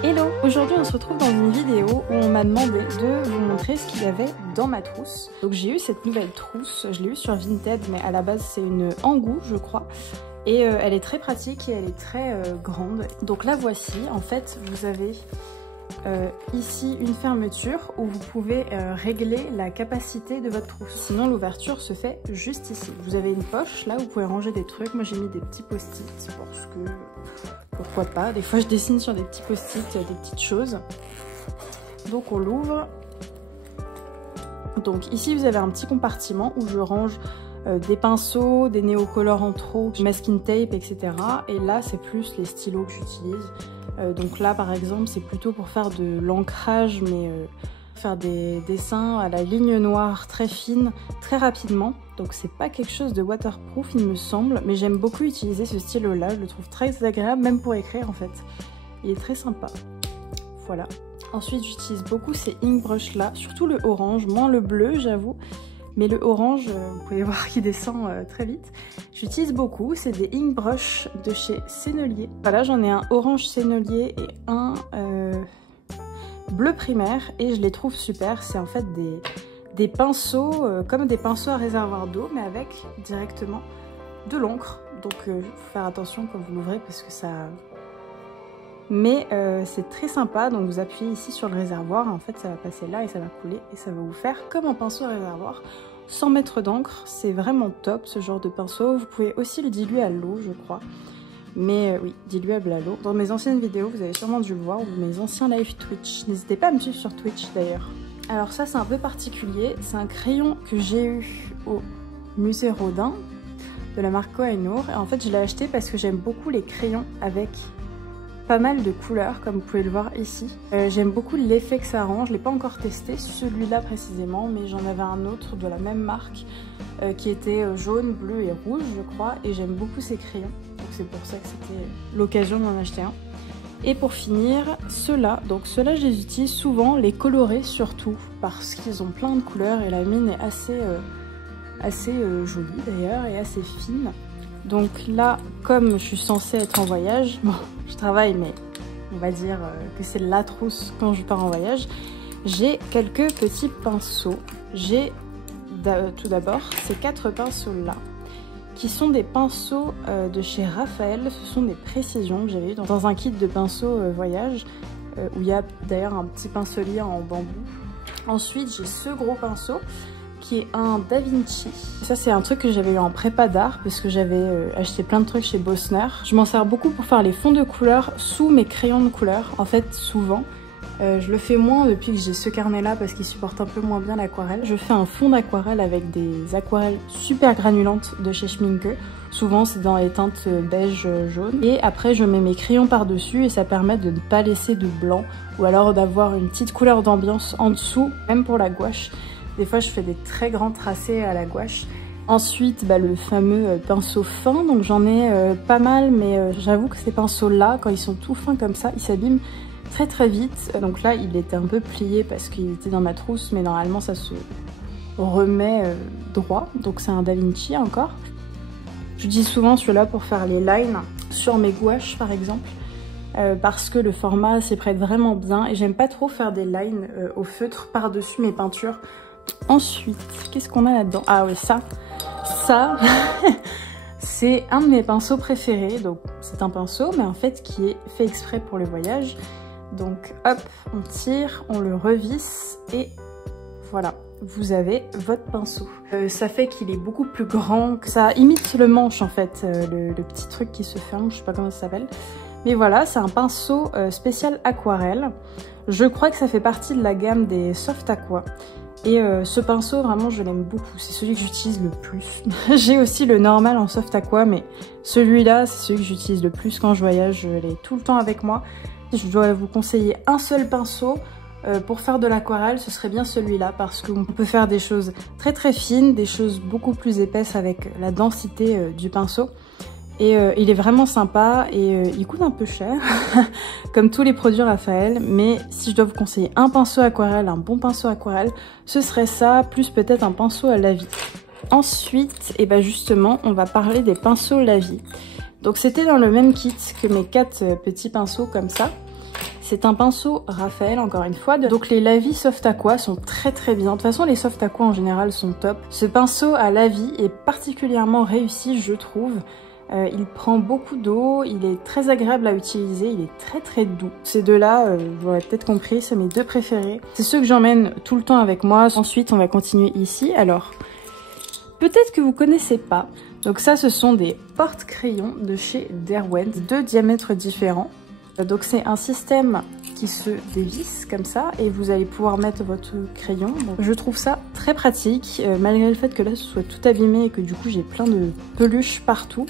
Hello! Aujourd'hui on se retrouve dans une vidéo où on m'a demandé de vous montrer ce qu'il y avait dans ma trousse. Donc j'ai eu cette nouvelle trousse, je l'ai eu sur Vinted mais à la base c'est une Angoo je crois. Et elle est très pratique et elle est très grande. Donc la voici, en fait vous avez ici une fermeture où vous pouvez régler la capacité de votre trousse. Sinon l'ouverture se fait juste ici. Vous avez une poche là où vous pouvez ranger des trucs. Moi j'ai mis des petits post-it parce que pourquoi pas. Des fois je dessine sur des petits post-it des petites choses. Donc on l'ouvre. Donc ici vous avez un petit compartiment où je range des pinceaux, des néocolores en trop, masking tape, etc. Et là c'est plus les stylos que j'utilise. Donc là par exemple c'est plutôt pour faire de l'ancrage mais faire des dessins à la ligne noire très fine, très rapidement. Donc c'est pas quelque chose de waterproof il me semble, mais j'aime beaucoup utiliser ce stylo là, je le trouve très agréable même pour écrire en fait. Il est très sympa. Voilà. Ensuite j'utilise beaucoup ces ink brush là, surtout le orange, moins le bleu j'avoue. Mais le orange, vous pouvez voir qu'il descend très vite. J'utilise beaucoup, c'est des ink brush de chez Sennelier. Voilà, j'en ai un orange Sennelier et un bleu primaire et je les trouve super. C'est en fait des pinceaux, comme des pinceaux à réservoir d'eau, mais avec directement de l'encre. Donc il faut faire attention quand vous l'ouvrez parce que ça... Mais c'est très sympa, donc vous appuyez ici sur le réservoir, en fait ça va passer là et ça va couler et ça va vous faire comme un pinceau à réservoir sans mettre d'encre. C'est vraiment top ce genre de pinceau. Vous pouvez aussi le diluer à l'eau je crois, mais oui, diluable à l'eau. Dans mes anciennes vidéos vous avez sûrement dû le voir, ou mes anciens live Twitch. N'hésitez pas à me suivre sur Twitch d'ailleurs. Alors ça c'est un peu particulier, c'est un crayon que j'ai eu au musée Rodin de la marque Koh-i-Noor et en fait je l'ai acheté parce que j'aime beaucoup les crayons avec pas mal de couleurs comme vous pouvez le voir ici. J'aime beaucoup l'effet que ça rend, je ne l'ai pas encore testé celui-là précisément, mais j'en avais un autre de la même marque qui était jaune, bleu et rouge je crois, et j'aime beaucoup ces crayons, donc c'est pour ça que c'était l'occasion d'en acheter un. Et pour finir, ceux-là, donc ceux-là je les utilise souvent, les colorés surtout, parce qu'ils ont plein de couleurs et la mine est assez jolie d'ailleurs et assez fine. Donc là, comme je suis censée être en voyage, bon, je travaille mais on va dire que c'est la trousse quand je pars en voyage, j'ai quelques petits pinceaux. J'ai tout d'abord ces 4 pinceaux là, qui sont des pinceaux de chez Raphaël. Ce sont des précisions que j'avais eu dans un kit de pinceaux voyage, où il y a d'ailleurs un petit pincelier en bambou. Ensuite j'ai ce gros pinceau, qui est un Da Vinci. Ça c'est un truc que j'avais eu en prépa d'art parce que j'avais acheté plein de trucs chez Bossner. Je m'en sers beaucoup pour faire les fonds de couleur sous mes crayons de couleur. En fait souvent, je le fais moins depuis que j'ai ce carnet là parce qu'il supporte un peu moins bien l'aquarelle. Je fais un fond d'aquarelle avec des aquarelles super granulantes de chez Schmincke. Souvent c'est dans les teintes beige jaune. Et après je mets mes crayons par dessus et ça permet de ne pas laisser de blanc ou alors d'avoir une petite couleur d'ambiance en dessous, même pour la gouache. Des fois je fais des très grands tracés à la gouache. Ensuite le fameux pinceau fin, donc j'en ai pas mal, mais j'avoue que ces pinceaux là, quand ils sont tout fins comme ça, ils s'abîment très vite. Donc là il était un peu plié parce qu'il était dans ma trousse, mais normalement ça se remet droit. Donc c'est un Da Vinci encore. J'utilise souvent celui-là pour faire les lines sur mes gouaches par exemple. Parce que le format s'y prête vraiment bien et j'aime pas trop faire des lines au feutre par-dessus mes peintures. Ensuite, qu'est-ce qu'on a là-dedans? Ah oui, ça c'est un de mes pinceaux préférés. Donc c'est un pinceau mais en fait qui est fait exprès pour le voyage. Donc hop, on tire, on le revisse et voilà, vous avez votre pinceau. Ça fait qu'il est beaucoup plus grand, que ça imite le manche en fait, le petit truc qui se ferme, je sais pas comment ça s'appelle. Mais voilà, c'est un pinceau spécial aquarelle. Je crois que ça fait partie de la gamme des Soft Aqua. Et ce pinceau, vraiment, je l'aime beaucoup. C'est celui que j'utilise le plus. J'ai aussi le normal en Soft Aqua, mais celui-là, c'est celui que j'utilise le plus quand je voyage. Je l'ai tout le temps avec moi. Je dois vous conseiller un seul pinceau pour faire de l'aquarelle. Ce serait bien celui-là parce qu'on peut faire des choses très fines, des choses beaucoup plus épaisses avec la densité du pinceau. Et il est vraiment sympa et il coûte un peu cher, comme tous les produits Raphaël. Mais si je dois vous conseiller un pinceau aquarelle, un bon pinceau aquarelle, ce serait ça, plus peut-être un pinceau à la vie. Ensuite, et ben justement, on va parler des pinceaux la vie. Donc c'était dans le même kit que mes 4 petits pinceaux comme ça. C'est un pinceau Raphaël, encore une fois. Donc les Lavis Soft Aqua sont très bien. De toute façon, les Soft Aqua en général sont top. Ce pinceau à Lavis est particulièrement réussi, je trouve. Il prend beaucoup d'eau, il est très agréable à utiliser, il est très doux. Ces deux-là, vous l'aurez peut-être compris, c'est mes deux préférés. C'est ceux que j'emmène tout le temps avec moi. Ensuite, on va continuer ici. Alors, peut-être que vous connaissez pas. Donc ça, ce sont des porte-crayons de chez Derwent, deux diamètres différents. Donc c'est un système qui se dévisse comme ça et vous allez pouvoir mettre votre crayon. Donc, je trouve ça très pratique, malgré le fait que là ce soit tout abîmé et que du coup j'ai plein de peluches partout.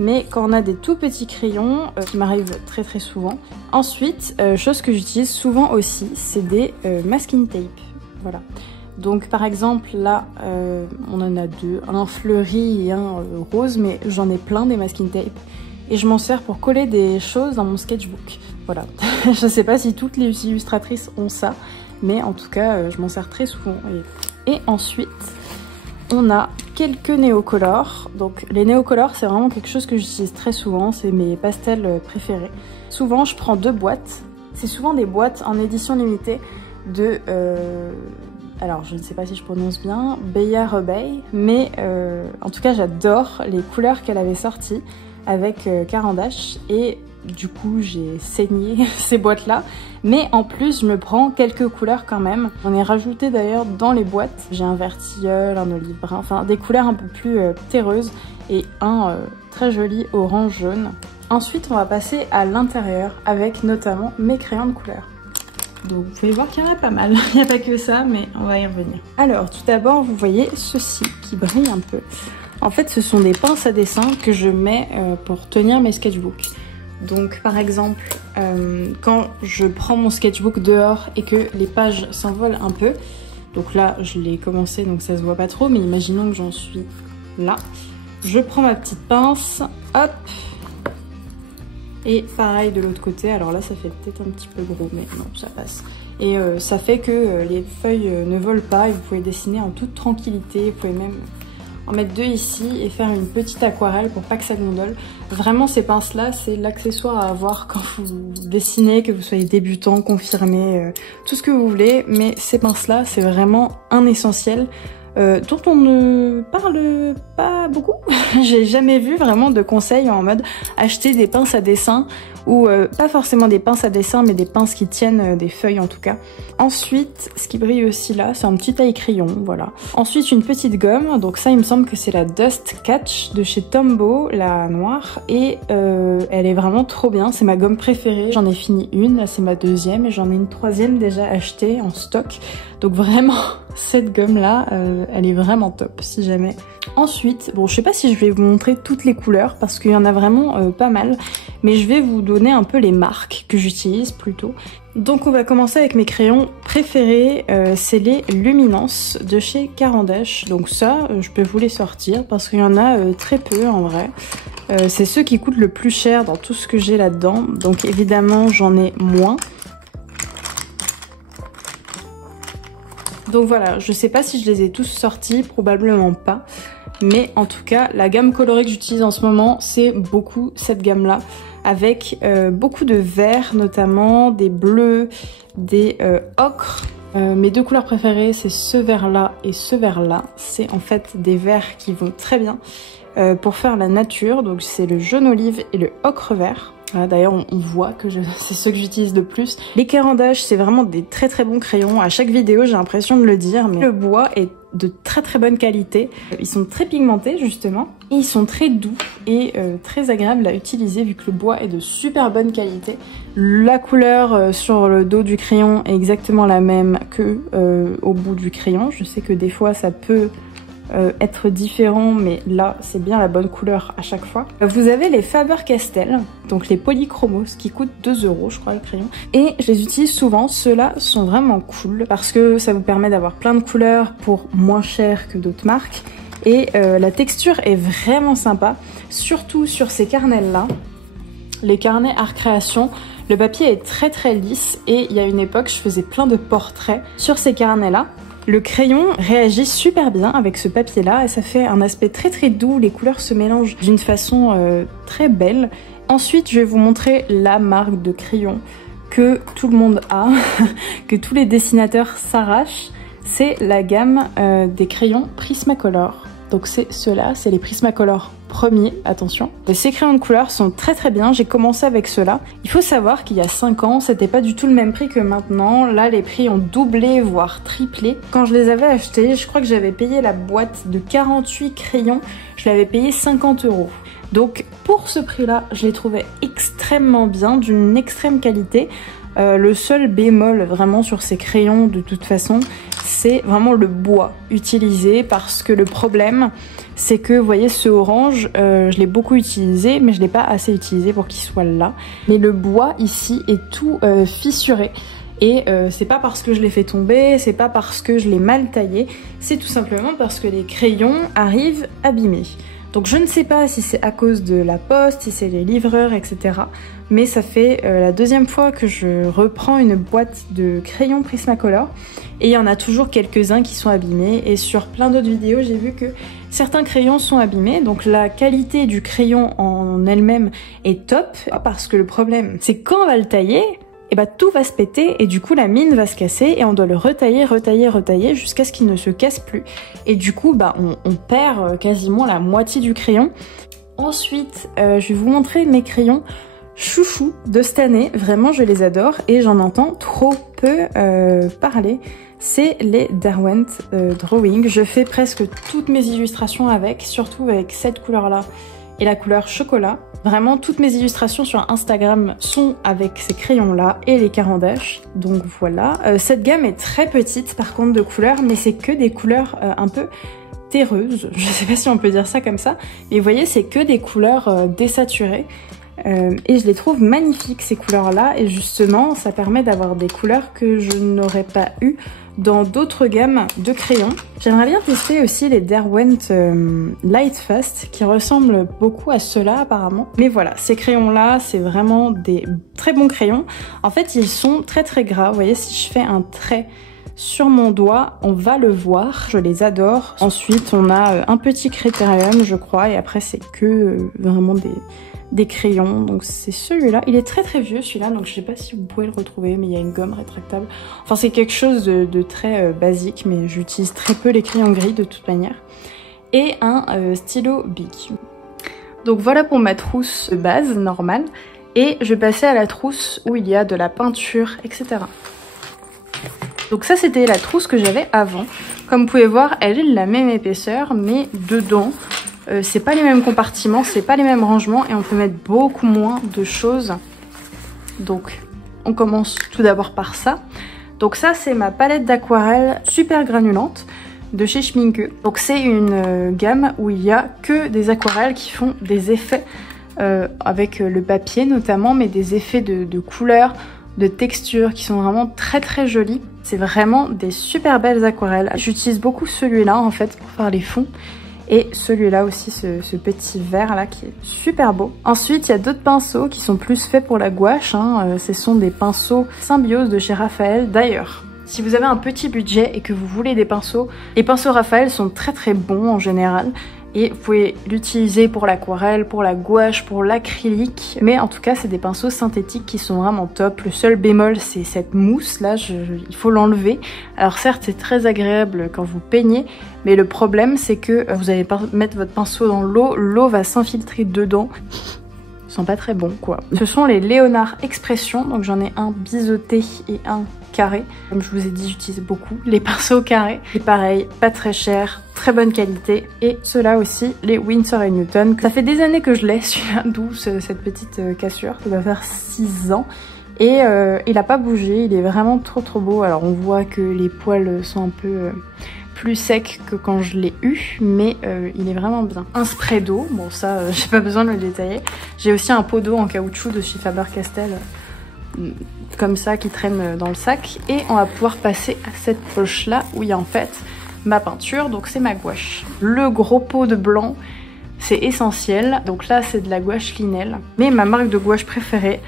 Mais quand on a des tout petits crayons, qui m'arrive très souvent. Ensuite, chose que j'utilise souvent aussi, c'est des masking tape. Voilà. Donc par exemple là, on en a deux, un fleuri et un rose, mais j'en ai plein des masking tape. Et je m'en sers pour coller des choses dans mon sketchbook. Voilà. Je sais pas si toutes les illustratrices ont ça, mais en tout cas, je m'en sers très souvent. Et ensuite, on a quelques néocolores. Donc les néocolores, c'est vraiment quelque chose que j'utilise très souvent. C'est mes pastels préférés. Souvent, je prends deux boîtes. C'est souvent des boîtes en édition limitée de... alors, je ne sais pas si je prononce bien, Beya Rebay. Mais en tout cas, j'adore les couleurs qu'elle avait sorties avec Caran d'Ache et du coup j'ai saigné ces boîtes là, mais en plus je me prends quelques couleurs quand même. On est rajouté d'ailleurs dans les boîtes, j'ai un vert tilleul, un olive brun, enfin des couleurs un peu plus terreuses et un très joli orange jaune. Ensuite on va passer à l'intérieur avec notamment mes crayons de couleur. Donc vous pouvez voir qu'il y en a pas mal, il n'y a pas que ça, mais on va y revenir. Alors tout d'abord vous voyez ceci qui brille un peu. En fait, ce sont des pinces à dessin que je mets pour tenir mes sketchbooks. Donc, par exemple, quand je prends mon sketchbook dehors et que les pages s'envolent un peu, donc là, je l'ai commencé, donc ça se voit pas trop, mais imaginons que j'en suis là. Je prends ma petite pince, hop, et pareil de l'autre côté. Alors là, ça fait peut-être un petit peu gros, mais non, ça passe. Et ça fait que les feuilles ne volent pas et vous pouvez dessiner en toute tranquillité. Vous pouvez même en mettre deux ici et faire une petite aquarelle pour pas que ça gondole. Vraiment ces pinces là c'est l'accessoire à avoir quand vous dessinez, que vous soyez débutant, confirmé, tout ce que vous voulez, mais ces pinces là c'est vraiment un essentiel dont on ne parle pas beaucoup. J'ai jamais vu vraiment de conseils en mode acheter des pinces à dessin ou pas forcément des pinces à dessin mais des pinces qui tiennent des feuilles en tout cas. Ensuite, ce qui brille aussi là, c'est un petit taille-crayon, voilà. Ensuite, une petite gomme, donc ça il me semble que c'est la Dust Catch de chez Tombow, la noire, et elle est vraiment trop bien, c'est ma gomme préférée. J'en ai fini une, là c'est ma deuxième, et j'en ai une troisième déjà achetée en stock. Donc vraiment, cette gomme là, elle est vraiment top si jamais. Ensuite, bon je sais pas si je vais vous montrer toutes les couleurs parce qu'il y en a vraiment pas mal, mais je vais vous donner un peu les marques que j'utilise plutôt. Donc on va commencer avec mes crayons préférés, c'est les Luminance de chez Caran d'Ache. Donc ça, je peux vous les sortir parce qu'il y en a très peu en vrai. C'est ceux qui coûtent le plus cher dans tout ce que j'ai là-dedans, donc évidemment j'en ai moins. Donc voilà, je sais pas si je les ai tous sortis, probablement pas. Mais en tout cas, la gamme colorée que j'utilise en ce moment, c'est beaucoup cette gamme-là. Avec beaucoup de verts notamment, des bleus, des ocres. Mes deux couleurs préférées, c'est ce vert-là et ce vert-là. C'est en fait des verts qui vont très bien pour faire la nature. Donc c'est le jaune olive et le ocre vert. Voilà, d'ailleurs on voit que c'est ceux que j'utilise le plus. Les Caran d'Ache, c'est vraiment des très bons crayons. À chaque vidéo j'ai l'impression de le dire, mais le bois est de très bonne qualité. Ils sont très pigmentés justement et ils sont très doux et très agréables à utiliser vu que le bois est de super bonne qualité. La couleur sur le dos du crayon est exactement la même que au bout du crayon. Je sais que des fois ça peut être différent, mais là c'est bien la bonne couleur à chaque fois. Vous avez les Faber-Castell, donc les polychromos qui coûtent 2 € je crois le crayon, et je les utilise souvent. Ceux-là sont vraiment cool parce que ça vous permet d'avoir plein de couleurs pour moins cher que d'autres marques et la texture est vraiment sympa, surtout sur ces carnets là, les carnets Art Création. Le papier est très lisse et il y a une époque je faisais plein de portraits sur ces carnets là. Le crayon réagit super bien avec ce papier là et ça fait un aspect très doux, les couleurs se mélangent d'une façon très belle. Ensuite je vais vous montrer la marque de crayon que tout le monde a, que tous les dessinateurs s'arrachent, c'est la gamme des crayons Prismacolor. Donc c'est ceux-là, c'est les Prismacolor premiers, attention. Et ces crayons de couleur sont très très bien, j'ai commencé avec ceux-là. Il faut savoir qu'il y a 5 ans, c'était pas du tout le même prix que maintenant. Là, les prix ont doublé, voire triplé. Quand je les avais achetés, je crois que j'avais payé la boîte de 48 crayons, je l'avais payé 50 €. Donc pour ce prix-là, je les trouvais extrêmement bien, d'une extrême qualité. Le seul bémol vraiment sur ces crayons de toute façon, c'est vraiment le bois utilisé, parce que le problème c'est que vous voyez ce orange, je l'ai beaucoup utilisé mais je l'ai pas assez utilisé pour qu'il soit là. Mais le bois ici est tout fissuré. Et c'est pas parce que je l'ai fait tomber, c'est pas parce que je l'ai mal taillé, c'est tout simplement parce que les crayons arrivent abîmés. Donc je ne sais pas si c'est à cause de la poste, si c'est les livreurs, etc. Mais ça fait la deuxième fois que je reprends une boîte de crayons Prismacolor. Et il y en a toujours quelques-uns qui sont abîmés. Et sur plein d'autres vidéos, j'ai vu que certains crayons sont abîmés. Donc la qualité du crayon en elle-même est top. Parce que le problème, c'est quand on va le tailler, et bah tout va se péter et du coup la mine va se casser et on doit le retailler jusqu'à ce qu'il ne se casse plus. Et du coup bah on perd quasiment la moitié du crayon. Ensuite je vais vous montrer mes crayons chouchou de cette année, vraiment je les adore et j'en entends trop peu parler. C'est les Derwent Drawing. Je fais presque toutes mes illustrations avec, surtout avec cette couleur là et la couleur chocolat. Vraiment, toutes mes illustrations sur Instagram sont avec ces crayons-là et les Caran d'Ache. Donc voilà. Cette gamme est très petite par contre de couleurs, mais c'est que des couleurs un peu terreuses. Je sais pas si on peut dire ça comme ça. Mais vous voyez, c'est que des couleurs désaturées. Et je les trouve magnifiques ces couleurs-là. Et justement, ça permet d'avoir des couleurs que je n'aurais pas eues dans d'autres gammes de crayons. J'aimerais bien tester aussi les Derwent Lightfast qui ressemblent beaucoup à ceux-là apparemment. Mais voilà, ces crayons-là, c'est vraiment des très bons crayons. En fait, ils sont très très gras. Vous voyez, si je fais un trait sur mon doigt, on va le voir. Je les adore. Ensuite, on a un petit critérium, je crois, et après, c'est que vraiment des crayons. Donc c'est celui-là. Il est très très vieux celui-là, donc je sais pas si vous pouvez le retrouver, mais il y a une gomme rétractable. Enfin c'est quelque chose de très basique, mais j'utilise très peu les crayons gris de toute manière. Et un stylo Bic. Donc voilà pour ma trousse de base normale. Et je vais passer à la trousse où il y a de la peinture, etc. Donc ça c'était la trousse que j'avais avant. Comme vous pouvez voir, elle est de la même épaisseur, mais dedans, c'est pas les mêmes compartiments, c'est pas les mêmes rangements et on peut mettre beaucoup moins de choses. Donc on commence tout d'abord par ça. Donc ça c'est ma palette d'aquarelle super granulante de chez Schmincke. Donc c'est une gamme où il y a que des aquarelles qui font des effets avec le papier notamment, mais des effets de couleurs, de textures qui sont vraiment très très jolis. C'est vraiment des super belles aquarelles. J'utilise beaucoup celui-là en fait pour faire les fonds. Et celui-là aussi, ce petit vert là qui est super beau. Ensuite, il y a d'autres pinceaux qui sont plus faits pour la gouache. Ce sont des pinceaux Symbiose de chez Raphaël. D'ailleurs, si vous avez un petit budget et que vous voulez des pinceaux, les pinceaux Raphaël sont très très bons en général. Et vous pouvez l'utiliser pour l'aquarelle, pour la gouache, pour l'acrylique. Mais en tout cas, c'est des pinceaux synthétiques qui sont vraiment top. Le seul bémol, c'est cette mousse là, il faut l'enlever. Alors certes, c'est très agréable quand vous peignez, mais le problème, c'est que vous allez mettre votre pinceau dans l'eau, l'eau va s'infiltrer dedans. Ils sont pas très bons quoi. Ce sont les Léonard Expression, donc j'en ai un biseauté et un carré. Comme je vous ai dit, j'utilise beaucoup les pinceaux carrés. Et pareil, pas très cher, très bonne qualité. Et ceux-là aussi, les Winsor & Newton. Ça fait des années que je l'ai, celui-là, d'où cette petite cassure. Ça doit faire 6 ans. Et il a pas bougé, il est vraiment trop trop beau. Alors on voit que les poils sont un peu plus secs que quand je l'ai eu, mais il est vraiment bien. Un spray d'eau, bon ça j'ai pas besoin de le détailler. J'ai aussi un pot d'eau en caoutchouc de chez Faber-Castell, comme ça, qui traîne dans le sac. Et on va pouvoir passer à cette poche là où il y a en fait ma peinture, donc c'est ma gouache. Le gros pot de blanc, c'est essentiel. Donc là c'est de la gouache Linel, mais ma marque de gouache préférée,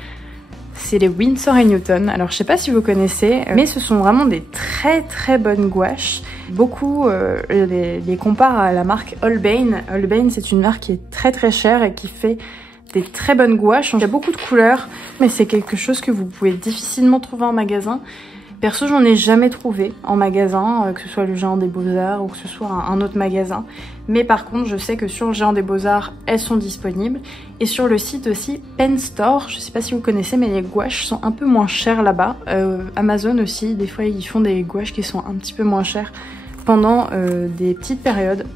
c'est les Winsor & Newton. Alors je sais pas si vous connaissez, mais ce sont vraiment des très très bonnes gouaches. Beaucoup les comparent à la marque Holbein. Holbein, c'est une marque qui est très très chère et qui fait des très bonnes gouaches. Il y a beaucoup de couleurs, mais c'est quelque chose que vous pouvez difficilement trouver en magasin. Perso, j'en ai jamais trouvé en magasin, que ce soit le Géant des Beaux-Arts ou que ce soit un autre magasin. Mais par contre, je sais que sur le Géant des Beaux-Arts, elles sont disponibles. Et sur le site aussi, Pen Store, je sais pas si vous connaissez, mais les gouaches sont un peu moins chères là-bas. Amazon aussi, des fois, ils font des gouaches qui sont un petit peu moins chères pendant des petites périodes.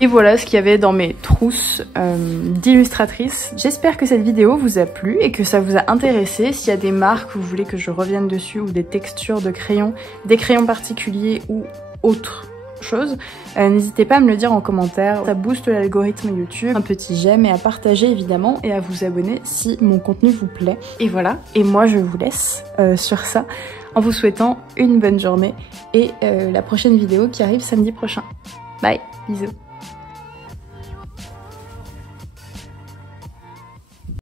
Et voilà ce qu'il y avait dans mes trousses d'illustratrice. J'espère que cette vidéo vous a plu et que ça vous a intéressé. S'il y a des marques que vous voulez que je revienne dessus ou des textures de crayons, des crayons particuliers ou autre chose, n'hésitez pas à me le dire en commentaire. Ça booste l'algorithme YouTube. Un petit j'aime et à partager évidemment et à vous abonner si mon contenu vous plaît. Et voilà, et moi je vous laisse sur ça en vous souhaitant une bonne journée et la prochaine vidéo qui arrive samedi prochain. Bye, bisous.